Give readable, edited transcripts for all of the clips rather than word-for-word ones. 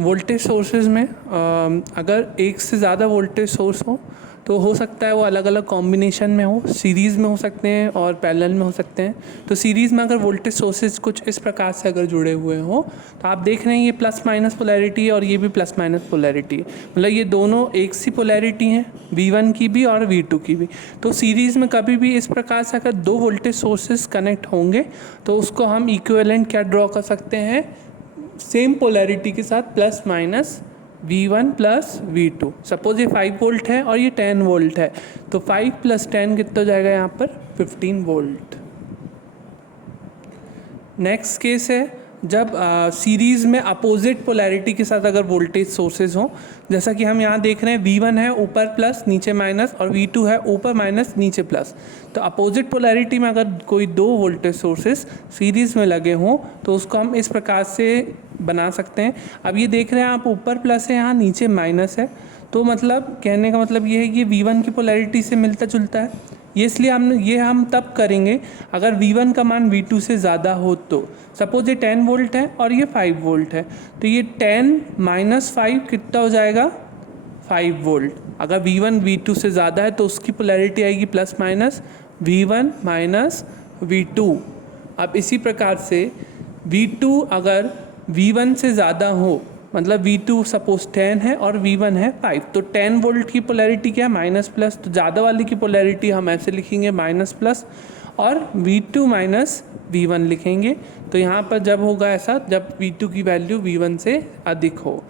Voltage sources में अगर एक से ज़्यादा वोल्टेज सोर्स हो तो हो सकता है वो अलग अलग कॉम्बिनेशन में हो, सीरीज़ में हो सकते हैं और पैरेलल में हो सकते हैं। तो सीरीज़ में अगर वोल्टेज सोर्सेज कुछ इस प्रकार से अगर जुड़े हुए हो तो आप देख रहे हैं ये प्लस माइनस पोलैरिटी है और ये भी प्लस माइनस पोलैरिटी है, मतलब ये दोनों एक सी पोलैरिटी हैं, V1 की भी और V2 की भी। तो सीरीज़ में कभी भी इस प्रकार से अगर दो वोल्टेज सोर्सेज कनेक्ट होंगे तो उसको हम इक्विवेलेंट क्या ड्रॉ कर सकते हैं, सेम पोलैरिटी के साथ plus minus V1 plus V2। Suppose ये 5 वोल्ट है और ये 10 वोल्ट है, तो 5 प्लस 10 कितना हो जाएगा यहाँ पर 15 वोल्ट। नेक्स्ट केस है जब सीरीज़ में अपोजिट पोलैरिटी के साथ अगर वोल्टेज सोर्सेज हो, जैसा कि हम यहाँ देख रहे हैं V1 है ऊपर प्लस नीचे माइनस और V2 है ऊपर माइनस नीचे प्लस। तो अपोजिट पोलैरिटी में अगर कोई दो वोल्टेज सोर्सेज सीरीज़ में लगे हों तो उसको हम इस प्रकार से बना सकते हैं। अब ये देख रहे हैं आप ऊपर प्लस है यहाँ नीचे माइनस है, तो मतलब कहने का मतलब ये है कि V1 की पोलैरिटी से मिलता जुलता है। ये इसलिए हम तब करेंगे अगर V1 का मान V2 से ज़्यादा हो। तो सपोज ये 10 वोल्ट है और ये 5 वोल्ट है, तो ये 10 माइनस 5 कितना हो जाएगा 5 वोल्ट। अगर V1 V2 से ज़्यादा है तो उसकी पोलैरिटी आएगी plus minus V1 minus V2। अब इसी प्रकार से V2 अगर V1 से ज़्यादा हो, मतलब V2 सपोज 10 है और V1 है 5, तो 10 वोल्ट की पोलैरिटी क्या है माइनस प्लस, तो ज़्यादा वाली की पोलैरिटी हम ऐसे लिखेंगे माइनस प्लस और V2 माइनस V1 लिखेंगे। तो यहाँ पर जब होगा ऐसा जब V2 की वैल्यू V1 से अधिक हो।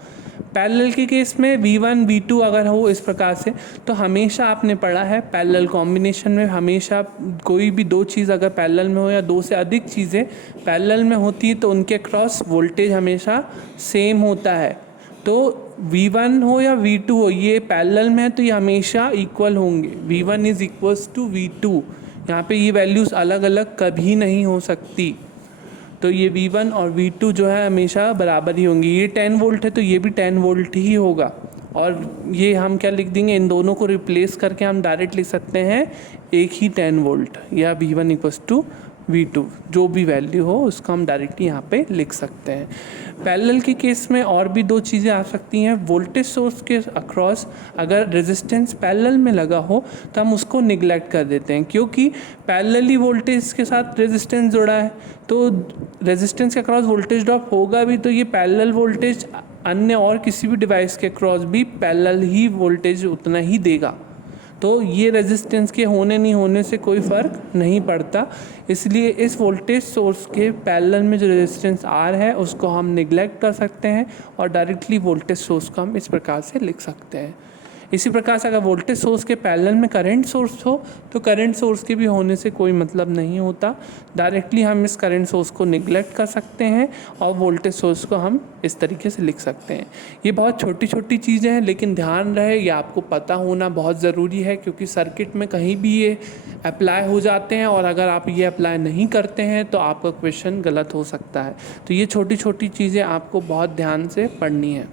पैरेलल के केस में V1 V2 अगर हो इस प्रकार से, तो हमेशा आपने पढ़ा है पैरेलल कॉम्बिनेशन में हमेशा कोई भी दो चीज़ अगर पैरेलल में हो या दो से अधिक चीज़ें पैरेलल में होती है तो उनके क्रॉस वोल्टेज हमेशा सेम होता है। तो V1 हो या V2 हो ये पैरेलल में है तो ये हमेशा इक्वल होंगे। V1 is equals to V2, यहाँ पे ये वैल्यूज़ अलग अलग कभी नहीं हो सकती। तो ये V1 और V2 जो है हमेशा बराबर ही होंगी। ये 10 वोल्ट है तो ये भी 10 वोल्ट ही होगा, और ये हम क्या लिख देंगे, इन दोनों को रिप्लेस करके हम डायरेक्ट लिख सकते हैं एक ही 10 वोल्ट या V1 इक्वल्स टू V2, जो भी वैल्यू हो उसको हम डायरेक्टली यहाँ पे लिख सकते हैं। पैरेलल के केस में और भी दो चीज़ें आ सकती हैं। वोल्टेज सोर्स के अक्रॉस अगर रेजिस्टेंस पैरेलल में लगा हो तो हम उसको निगलेक्ट कर देते हैं, क्योंकि पैरेलली वोल्टेज के साथ रेजिस्टेंस जुड़ा है तो रेजिस्टेंस के अक्रॉस वोल्टेज ड्रॉप होगा भी, तो ये पैरेलल वोल्टेज अन्य और किसी भी डिवाइस के अक्रॉस भी पैरेलल ही वोल्टेज उतना ही देगा। तो ये रेजिस्टेंस के होने नहीं होने से कोई फ़र्क नहीं पड़ता, इसलिए इस वोल्टेज सोर्स के पैरेलल में जो रेजिस्टेंस R है उसको हम निगलेक्ट कर सकते हैं और डायरेक्टली वोल्टेज सोर्स को हम इस प्रकार से लिख सकते हैं। इसी प्रकार से अगर वोल्टेज सोर्स के पैरेलल में करंट सोर्स हो तो करंट सोर्स के भी होने से कोई मतलब नहीं होता, डायरेक्टली हम इस करंट सोर्स को निगलेक्ट कर सकते हैं और वोल्टेज सोर्स को हम इस तरीके से लिख सकते हैं। ये बहुत छोटी छोटी चीज़ें हैं, लेकिन ध्यान रहे ये आपको पता होना बहुत ज़रूरी है, क्योंकि सर्किट में कहीं भी ये अप्लाई हो जाते हैं और अगर आप ये अप्लाई नहीं करते हैं तो आपका क्वेश्चन गलत हो सकता है। तो ये छोटी छोटी चीज़ें आपको बहुत ध्यान से पढ़नी है।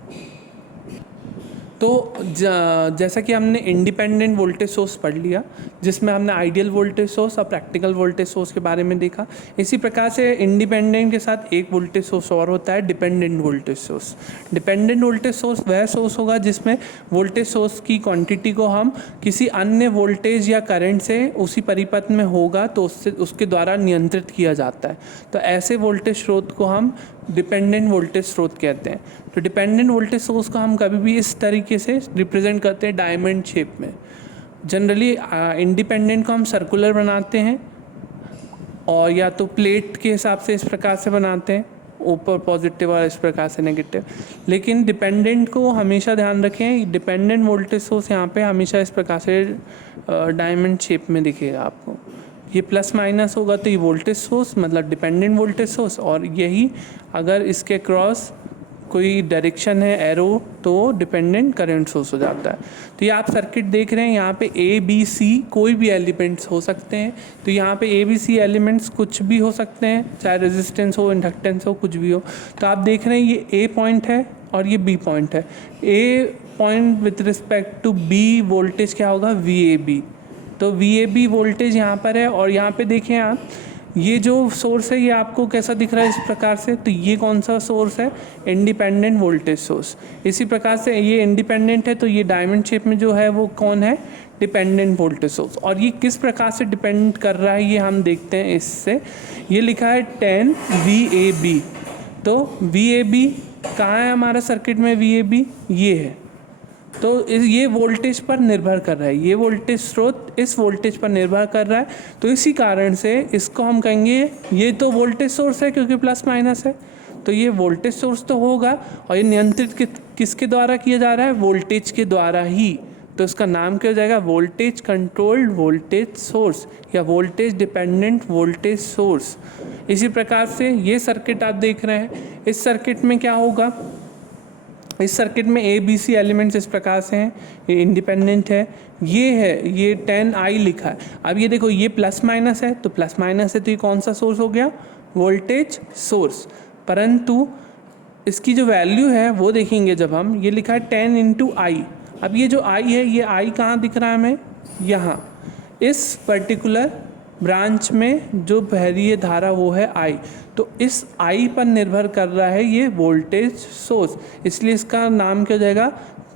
तो जैसा कि हमने इंडिपेंडेंट वोल्टेज सोर्स पढ़ लिया जिसमें हमने आइडियल वोल्टेज सोर्स और प्रैक्टिकल वोल्टेज सोर्स के बारे में देखा, इसी प्रकार से इंडिपेंडेंट के साथ एक वोल्टेज सोर्स और होता है dependent voltage source. Dependent voltage source वह सोर्स होगा जिसमें वोल्टेज सोर्स की क्वांटिटी को हम किसी अन्य वोल्टेज या करंट से उसी परिपथ में होगा तो उसके द्वारा नियंत्रित किया जाता है। तो ऐसे वोल्टेज स्रोत को हम डिपेंडेंट वोल्टेज स्रोत कहते हैं। तो डिपेंडेंट वोल्टेज सोर्स को हम कभी भी इस तरीके से रिप्रेजेंट करते हैं डायमंड शेप में। जनरली इंडिपेंडेंट को हम सर्कुलर बनाते हैं और या तो प्लेट के हिसाब से इस प्रकार से बनाते हैं, ऊपर पॉजिटिव और इस प्रकार से नेगेटिव। लेकिन डिपेंडेंट को हमेशा ध्यान रखें, डिपेंडेंट वोल्टेज सोर्स यहाँ पे हमेशा इस प्रकार से डायमंड शेप में दिखेगा आपको। ये प्लस माइनस होगा तो ये वोल्टेज सोर्स मतलब डिपेंडेंट वोल्टेज सोर्स, और यही अगर इसके क्रॉस कोई डायरेक्शन है एरो तो डिपेंडेंट करंट सोर्स हो जाता है। तो ये आप सर्किट देख रहे हैं, यहाँ पे ए बी सी कोई भी एलिमेंट्स हो सकते हैं। तो यहाँ पे ए बी सी एलिमेंट्स कुछ भी हो सकते हैं, चाहे रेजिस्टेंस हो इंडक्टेंस हो कुछ भी हो। तो आप देख रहे हैं ये ए पॉइंट है और ये बी पॉइंट है। A point with respect to B voltage क्या होगा, वी ए बी। तो वी ए बी वोल्टेज यहाँ पर है और यहाँ पे देखें आप ये जो सोर्स है ये आपको कैसा दिख रहा है इस प्रकार से, तो ये कौन सा सोर्स है, इंडिपेंडेंट वोल्टेज सोर्स। इसी प्रकार से ये इंडिपेंडेंट है तो ये डायमंड शेप में जो है वो कौन है, डिपेंडेंट वोल्टेज सोर्स। और ये किस प्रकार से डिपेंड कर रहा है ये हम देखते हैं इससे। ये लिखा है 10 VAB, तो VAB कहाँ है हमारा सर्किट में, VAB ये है, तो ये वोल्टेज पर निर्भर कर रहा है, ये वोल्टेज स्रोत इस वोल्टेज पर निर्भर कर रहा है। तो इसी कारण से इसको हम कहेंगे, ये तो वोल्टेज सोर्स है क्योंकि प्लस माइनस है, तो ये वोल्टेज सोर्स तो होगा, और ये नियंत्रित किसके द्वारा किया जा रहा है, वोल्टेज के द्वारा ही, तो इसका नाम क्या हो जाएगा, वोल्टेज कंट्रोल्ड वोल्टेज सोर्स या वोल्टेज डिपेंडेंट वोल्टेज सोर्स। इसी प्रकार से ये सर्किट आप देख रहे हैं, इस सर्किट में क्या होगा, इस सर्किट में ABC एलिमेंट्स इस प्रकार से हैं, ये इंडिपेंडेंट है, ये है, ये 10I लिखा है। अब ये देखो ये प्लस माइनस है, तो प्लस माइनस है तो ये कौन सा सोर्स हो गया, वोल्टेज सोर्स। परंतु इसकी जो वैल्यू है वो देखेंगे जब हम, ये लिखा है 10 × I। अब ये जो I है, ये I कहाँ दिख रहा है हमें, यहाँ इस पर्टिकुलर ब्रांच में जो बह रही है धारा वो है I, तो इस I पर निर्भर कर रहा है ये वोल्टेज सोर्स, इसलिए इसका नाम क्या हो जाएगा,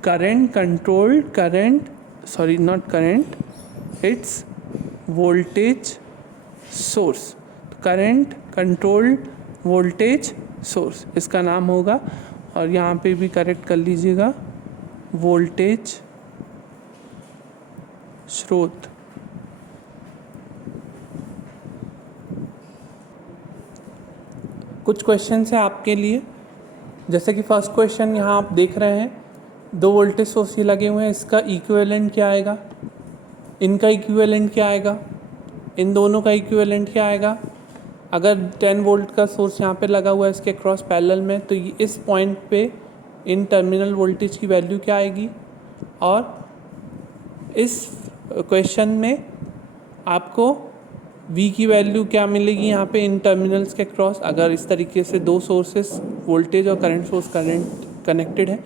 current controlled current, sorry not current, it's voltage source, current controlled voltage source इसका नाम होगा। और यहाँ पे भी करेक्ट कर लीजिएगा, वोल्टेज स्रोत। कुछ क्वेश्चन है आपके लिए, जैसे कि फर्स्ट क्वेश्चन यहाँ आप देख रहे हैं, 2 वोल्टेज सोर्स ये लगे हुए हैं, इसका इक्विवेलेंट क्या आएगा, इनका इक्विवेलेंट क्या आएगा, इन दोनों का इक्विवेलेंट क्या आएगा। अगर 10 वोल्ट का सोर्स यहाँ पे लगा हुआ है इसके क्रॉस पैरेलल में, तो इस पॉइंट पे इन टर्मिनल वोल्टेज की वैल्यू क्या आएगी। और इस क्वेश्चन में आपको V की वैल्यू क्या मिलेगी यहाँ पे इन टर्मिनल्स के क्रॉस, अगर इस तरीके से 2 सोर्सेस वोल्टेज और करंट सोर्स कनेक्टेड है,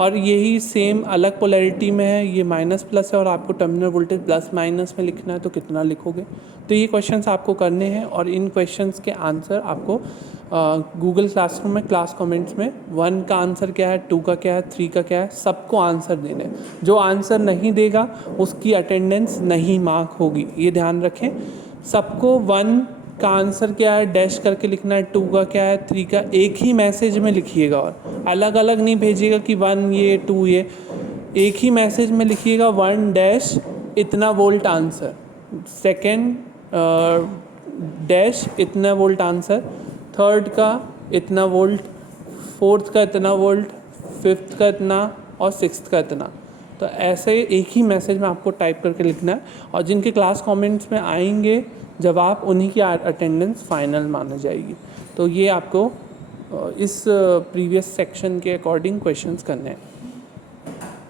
और यही सेम अलग पोलैरिटी में है, ये माइनस प्लस है और आपको टर्मिनल वोल्टेज प्लस माइनस में लिखना है, तो कितना लिखोगे। तो ये क्वेश्चंस आपको करने हैं, और इन क्वेश्चंस के आंसर आपको गूगल क्लासरूम में क्लास कमेंट्स में 1 का आंसर क्या है, 2 का क्या है, 3 का क्या है, सबको आंसर देने। जो आंसर नहीं देगा उसकी अटेंडेंस नहीं मार्क होगी, ये ध्यान रखें। सबको 1 का आंसर क्या है डैश करके लिखना है, 2 का क्या है, 3 का एक ही मैसेज में लिखिएगा, और अलग अलग नहीं भेजिएगा कि 1 ये 2 ये, एक ही मैसेज में लिखिएगा 1 डैश इतना वोल्ट आंसर, 2 डैश इतना वोल्ट आंसर, 3 का इतना वोल्ट, 4 का इतना वोल्ट, 5th का इतना और 6th का इतना। तो ऐसे एक ही मैसेज में आपको टाइप करके लिखना है, और जिनके क्लास कमेंट्स में आएंगे जवाब उन्हीं की अटेंडेंस फाइनल माना जाएगी। तो ये आपको इस प्रीवियस सेक्शन के अकॉर्डिंग क्वेश्चंस करने हैं।